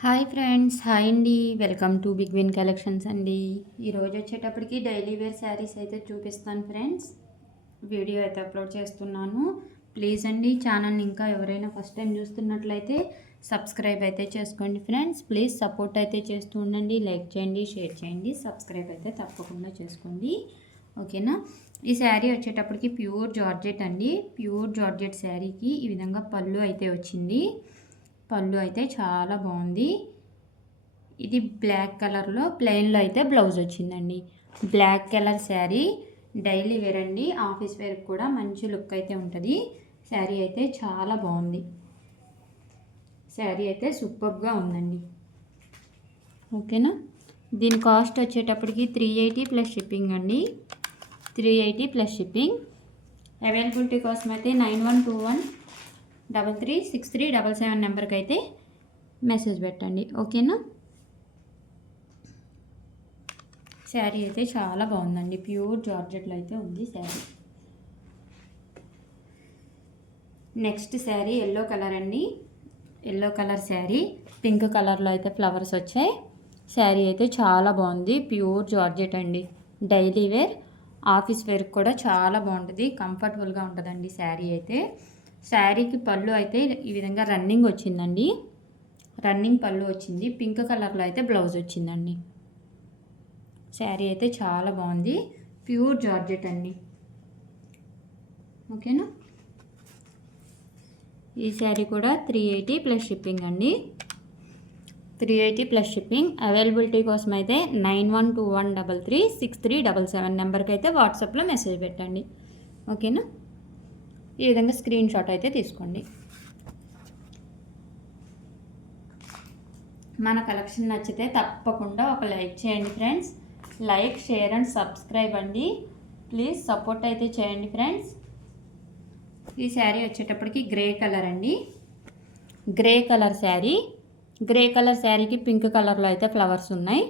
Hi friends, hi అండి. Welcome to Big Win Collections అండి. ఈరోజు వచ్చేటప్పటికి డైలీ వేర్ శారీస్ అయితే చూపిస్తాను ఫ్రెండ్స్. వీడియో అయితే అప్లోడ్ చేస్తున్నాను. ప్లీజ్ అండి, ఛానల్ని ఇంకా ఎవరైనా ఫస్ట్ టైం చూస్తున్నట్లయితే సబ్స్క్రైబ్ అయితే చేసుకోండి ఫ్రెండ్స్. ప్లీజ్ సపోర్ట్ అయితే చేస్తూ ఉండండి. లైక్ చేయండి, షేర్ చేయండి, సబ్స్క్రైబ్ అయితే తప్పకుండా చేసుకోండి. ఓకేనా. ఈ శారీ వచ్చేటప్పటికి ప్యూర్ జార్జెట్ అండి. ప్యూర్ జార్జెట్ శారీకి ఈ విధంగా పళ్ళు అయితే వచ్చింది. పళ్ళు అయితే చాలా బాగుంది. ఇది బ్లాక్ కలర్లో ప్లెయిన్లో అయితే బ్లౌజ్ వచ్చిందండి. Black colour sari daily wear అండి. ఆఫీస్ వేర్కి కూడా మంచి లుక్ అయితే ఉంటుంది. శారీ అయితే చాలా బాగుంది. శారీ అయితే సూపర్గా ఉందండి. ఓకేనా. దీని కాస్ట్ వచ్చేటప్పటికి 380 ప్లస్ షిప్పింగ్ అండి. 380 ప్లస్ షిప్పింగ్. అవైలబిలిటీ కోసం అయితే 9121336377 నెంబర్కి అయితే మెసేజ్ పెట్టండి. ఓకేనా. శారీ అయితే చాలా బాగుందండి. ప్యూర్ జార్జెట్లో అయితే ఉంది sari. Next sari yellow colour అండి. ఎల్లో కలర్ శారీ పింక్ కలర్లో అయితే ఫ్లవర్స్ వచ్చాయి. శారీ అయితే చాలా బాగుంది. ప్యూర్ జార్జెట్ అండి. డైలీ వేర్, ఆఫీస్ వేర్ కూడా చాలా బాగుంటుంది. కంఫర్టబుల్గా ఉంటుందండి శారీ అయితే. శారీకి పళ్ళు అయితే ఈ విధంగా రన్నింగ్ వచ్చిందండి. రన్నింగ్ పళ్ళు వచ్చింది. పింక్ కలర్లో అయితే బ్లౌజ్ వచ్చిందండి. శారీ అయితే చాలా బాగుంది. ప్యూర్ జార్జెట్ అండి. ఓకేనా. ఈ శారీ కూడా 380 ప్లస్ షిప్పింగ్ అండి. 380 ప్లస్ షిప్పింగ్. అవైలబిలిటీ కోసం అయితే 9121336377 నెంబర్కి అయితే వాట్సాప్లో మెసేజ్ పెట్టండి. ఓకేనా. ఈ విధంగా స్క్రీన్ షాట్ అయితే తీసుకోండి. మన కలెక్షన్ నచ్చితే తప్పకుండా ఒక లైక్ చేయండి friends. Like, share and subscribe అండి. ప్లీజ్ సపోర్ట్ అయితే చేయండి ఫ్రెండ్స్. ఈ శారీ వచ్చేటప్పటికి గ్రే కలర్ అండి. Grey colour sari. Grey colour శారీకి పింక్ కలర్లో అయితే ఫ్లవర్స్ ఉన్నాయి.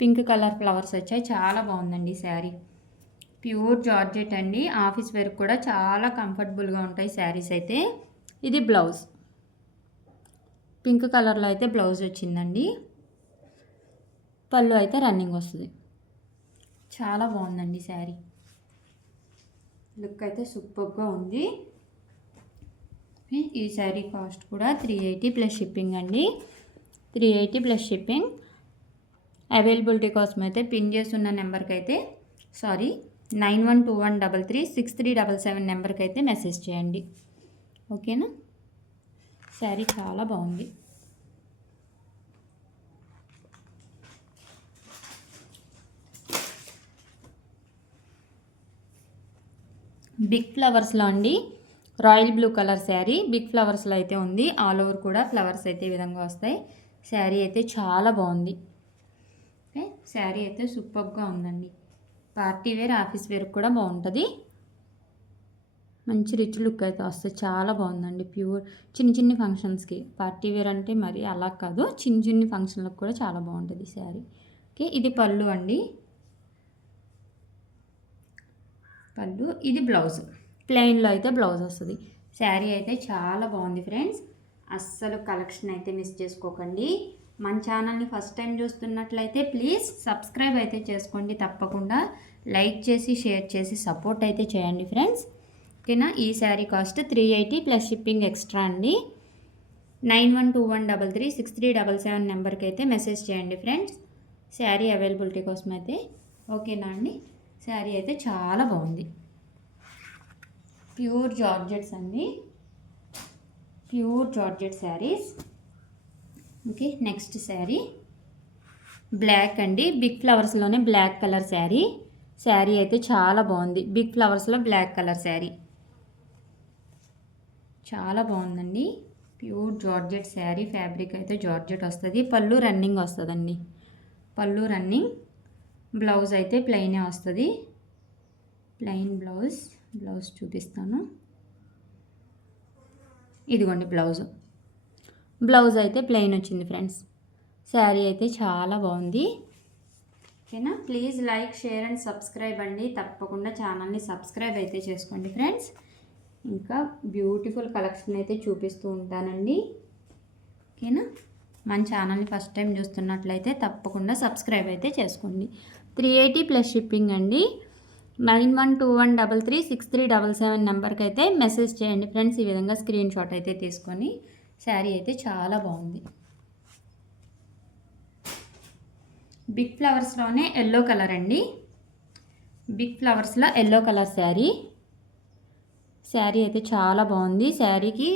పింక్ కలర్ ఫ్లవర్స్ వచ్చాయి. చాలా బాగుందండి శారీ. ప్యూర్ జార్జెట్ అండి. ఆఫీస్ వేర్ కూడా చాలా కంఫర్టబుల్గా ఉంటాయి శారీస్ అయితే. ఇది బ్లౌజ్. పింక్ కలర్లో అయితే బ్లౌజ్ వచ్చిందండి. పళ్ళు అయితే రన్నింగ్ వస్తుంది. చాలా బాగుందండి శారీ. లుక్ అయితే సూపర్గా ఉంది. ఈ శారీ కాస్ట్ కూడా 380 ప్లస్ షిప్పింగ్ అండి. 380 ప్లస్ షిప్పింగ్. అవైలబిలిటీ కోసం అయితే పిన్ చేస్తున్న నెంబర్కి అయితే 9121336377 నెంబర్కి అయితే మెసేజ్ చేయండి. ఓకేనా. శారీ చాలా బాగుంది. బిగ్ ఫ్లవర్స్లో అండి. Royal blue colour sari big ఫ్లవర్స్లో అయితే ఉంది. ఆల్ ఓవర్ కూడా ఫ్లవర్స్ అయితే ఈ విధంగా వస్తాయి. శారీ అయితే చాలా బాగుంది. ఓకే. శారీ అయితే సూపర్గా ఉందండి. పార్టీ వేర్, ఆఫీస్ వేర్ కూడా బాగుంటుంది. మంచి రిచ్ లుక్ అయితే వస్తుంది. చాలా బాగుందండి. ప్యూర్ చిన్న చిన్న ఫంక్షన్స్కి. పార్టీ వేర్ అంటే మరి అలా కాదు, చిన్న చిన్న ఫంక్షన్లకు కూడా చాలా బాగుంటుంది శారీ. ఓకే. ఇది పళ్ళు అండి. పళ్ళు. ఇది బ్లౌజ్. ప్లెయిన్లో అయితే బ్లౌజ్ వస్తుంది. శారీ అయితే చాలా బాగుంది ఫ్రెండ్స్. అస్సలు కలెక్షన్ అయితే మిస్ చేసుకోకండి. మన ఛానల్ని ఫస్ట్ టైం చూస్తున్నట్లయితే ప్లీజ్ సబ్స్క్రైబ్ అయితే చేసుకోండి. తప్పకుండా లైక్ చేసి, షేర్ చేసి సపోర్ట్ అయితే చేయండి ఫ్రెండ్స్. ఓకేనా. ఈ sari cost 380 plus shipping extra అండి. 9121336377 నెంబర్కి అయితే మెసేజ్ చేయండి ఫ్రెండ్స్. శారీ అవైలబిలిటీ కోసం అయితే. ఓకేనా అండి. శారీ అయితే చాలా బాగుంది. ప్యూర్ జార్జెట్స్ అండి. Pure georgette saris. Okay. Next sari black అండి. బిగ్ ఫ్లవర్స్లోనే బ్లాక్ కలర్ శారీ. శారీ అయితే చాలా బాగుంది. బిగ్ ఫ్లవర్స్లో బ్లాక్ కలర్ శారీ చాలా బాగుందండి. Pure georgette sari. ఫ్యాబ్రిక్ అయితే జార్జెట్ వస్తుంది. పళ్ళు రన్నింగ్ వస్తుందండి. పళ్ళు రన్నింగ్. బ్లౌజ్ అయితే ప్లెయినే వస్తుంది. Plain blouse. బ్లౌజ్ చూపిస్తాను. ఇదిగోండి బ్లౌజ్. బ్లౌజ్ అయితే ప్లెయిన్ వచ్చింది ఫ్రెండ్స్. శారీ అయితే చాలా బాగుంది. ఓకేనా. Please like, share and subscribe అండి. తప్పకుండా ఛానల్ని సబ్స్క్రైబ్ అయితే చేసుకోండి ఫ్రెండ్స్. ఇంకా బ్యూటిఫుల్ కలెక్షన్ అయితే చూపిస్తూ ఉంటానండి. ఓకేనా. మన ఛానల్ని ఫస్ట్ టైం చూస్తున్నట్లయితే తప్పకుండా సబ్స్క్రైబ్ అయితే చేసుకోండి. 380 ప్లస్ షిప్పింగ్ అండి. 9121336377 నెంబర్కి అయితే మెసేజ్ చేయండి ఫ్రెండ్స్. ఈ విధంగా స్క్రీన్ షాట్ అయితే తీసుకొని. శారీ అయితే చాలా బాగుంది. బిగ్ ఫ్లవర్స్లోనే ఎల్లో కలర్ అండి. బిగ్ ఫ్లవర్స్లో ఎల్లో కలర్ శారీ అయితే చాలా బాగుంది. శారీకి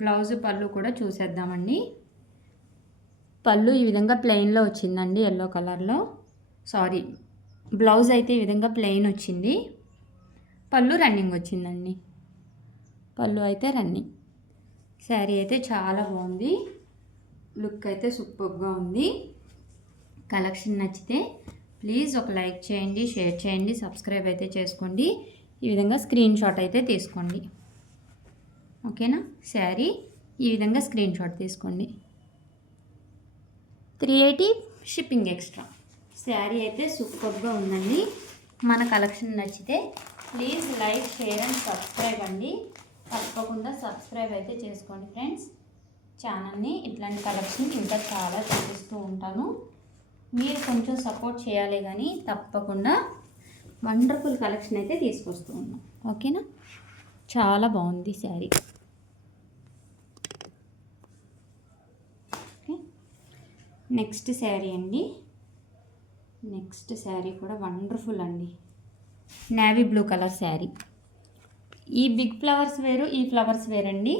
బ్లౌజ్ పళ్ళు కూడా చూసేద్దామండి. పళ్ళు ఈ విధంగా ప్లెయిన్లో వచ్చిందండి, ఎల్లో కలర్లో. బ్లౌజ్ అయితే ఈ విధంగా ప్లెయిన్ వచ్చింది. పళ్ళు రన్నింగ్ వచ్చిందండి. పళ్ళు అయితే రన్నింగ్. శారీ అయితే చాలా బాగుంది. లుక్ అయితే సూపర్గా ఉంది. కలెక్షన్ నచ్చితే ప్లీజ్ ఒక లైక్ చేయండి, షేర్ చేయండి, సబ్స్క్రైబ్ అయితే చేసుకోండి. ఈ విధంగా స్క్రీన్ షాట్ అయితే తీసుకోండి. ఓకేనా? శారీ ఈ విధంగా స్క్రీన్ షాట్ తీసుకోండి. 380 షిప్పింగ్ ఎక్స్ట్రా. శారీ అయితే సూపర్గా ఉందండి. మన కలెక్షన్ నచ్చితే please like, share and subscribe అండి. తప్పకుండా సబ్స్క్రైబ్ అయితే చేసుకోండి ఫ్రెండ్స్. ఛానల్ని ఇట్లాంటి కలెక్షన్ ఇంకా చాలా చూపిస్తూ ఉంటాను. మీరు కొంచెం సపోర్ట్ చేయాలి, కానీ తప్పకుండా వండర్ఫుల్ కలెక్షన్ అయితే తీసుకొస్తూ ఉన్నాం. ఓకేనా? చాలా బాగుంది శారీ. నెక్స్ట్ శారీ అండి. నెక్స్ట్ శారీ కూడా వండర్ఫుల్ అండి. Navy blue colour sari. ఈ బిగ్ ఫ్లవర్స్ వేరు, ఈ ఫ్లవర్స్ వేరండి.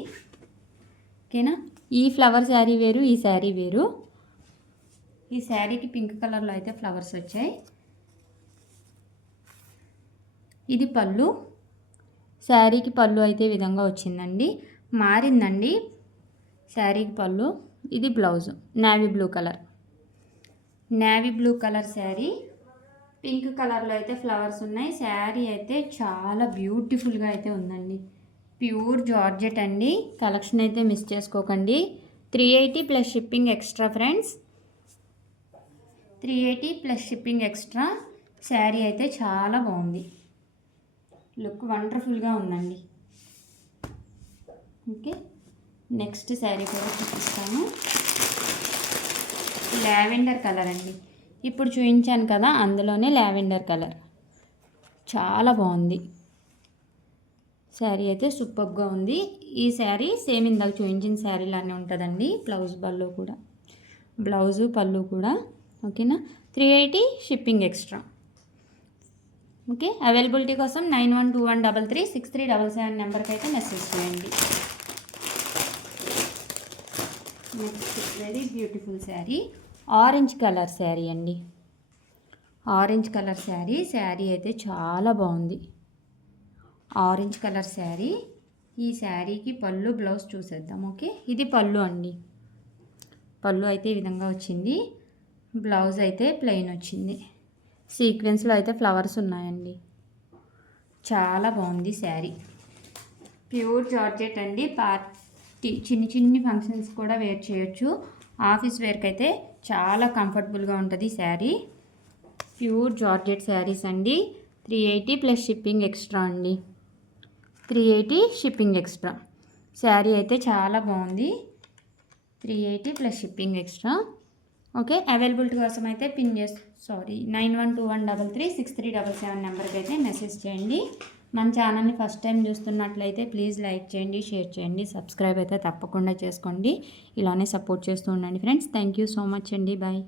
ఓకేనా? ఈ ఫ్లవర్ శారీ వేరు, ఈ శారీ వేరు. ఈ శారీకి పింక్ కలర్లో అయితే ఫ్లవర్స్ వచ్చాయి. ఇది పళ్ళు. శారీకి పళ్ళు అయితే ఈ విధంగా వచ్చిందండి. మారిందండి శారీకి పళ్ళు. ఇది blouse navy blue colour. Navy blue colour sari. Pink కలర్లో అయితే ఫ్లవర్స్ ఉన్నాయి. శారీ అయితే చాలా బ్యూటిఫుల్గా అయితే ఉందండి. ప్యూర్ జార్జెట్ అండి. కలెక్షన్ అయితే మిస్ చేసుకోకండి. 380 plus shipping extra friends. 380 plus shipping extra. Sari అయితే చాలా బాగుంది. లుక్ వండర్ఫుల్గా ఉందండి. ఓకే, నెక్స్ట్ శారీ కూడా చూపిస్తాను. లావెండర్ కలర్ అండి. ఇప్పుడు చూపించాను కదా, అందులోనే లావెండర్ కలర్. చాలా బాగుంది. శారీ అయితే సూపర్గా ఉంది. ఈ శారీ సేమ్ ఇందాక చూపించిన శారీలానే ఉంటుందండి. బ్లౌజు పళ్ళు కూడా. ఓకేనా? 380 షిప్పింగ్ ఎక్స్ట్రా. ఓకే, అవైలబిలిటీ కోసం 9121336377 నెంబర్కి అయితే మెసేజ్ చేయండి. Next very beautiful sari. Orange colour sari అండి. Orange colour sari. శారీ అయితే చాలా బాగుంది. Orange colour sari. ఈ శారీకి పళ్ళు, బ్లౌజ్ చూసేద్దాం. ఓకే, ఇది పళ్ళు అండి. పళ్ళు అయితే ఈ విధంగా వచ్చింది. బ్లౌజ్ అయితే ప్లెయిన్ వచ్చింది. సీక్వెన్స్లో అయితే ఫ్లవర్స్ ఉన్నాయండి. చాలా బాగుంది శారీ. ప్యూర్ జార్జెట్ అండి. పార్టీ చిన్ని ఫంక్షన్స్ కూడా వేర్ చేయొచ్చు. ఆఫీస్ వేర్కి అయితే చాలా కంఫర్టబుల్గా ఉంటుంది శారీ. ప్యూర్ జార్జెట్ శారీస్ అండి. 380 ప్లస్ షిప్పింగ్ ఎక్స్ట్రా అండి. 380 షిప్పింగ్ ఎక్స్ట్రా. శారీ అయితే చాలా బాగుంది. 380 plus shipping extra. Okay, availability కోసం అయితే 9121336377 నెంబర్కి అయితే మెసేజ్ చేయండి. మన ఛానల్ని ఫస్ట్ టైం చూస్తున్నట్లయితే ప్లీజ్ లైక్ చేయండి, షేర్ చేయండి, సబ్స్క్రైబ్ అయితే తప్పకుండా చేసుకోండి. ఇలానే సపోర్ట్ చేస్తూ ఉండండి friends. Thank you so much అండి. బాయ్.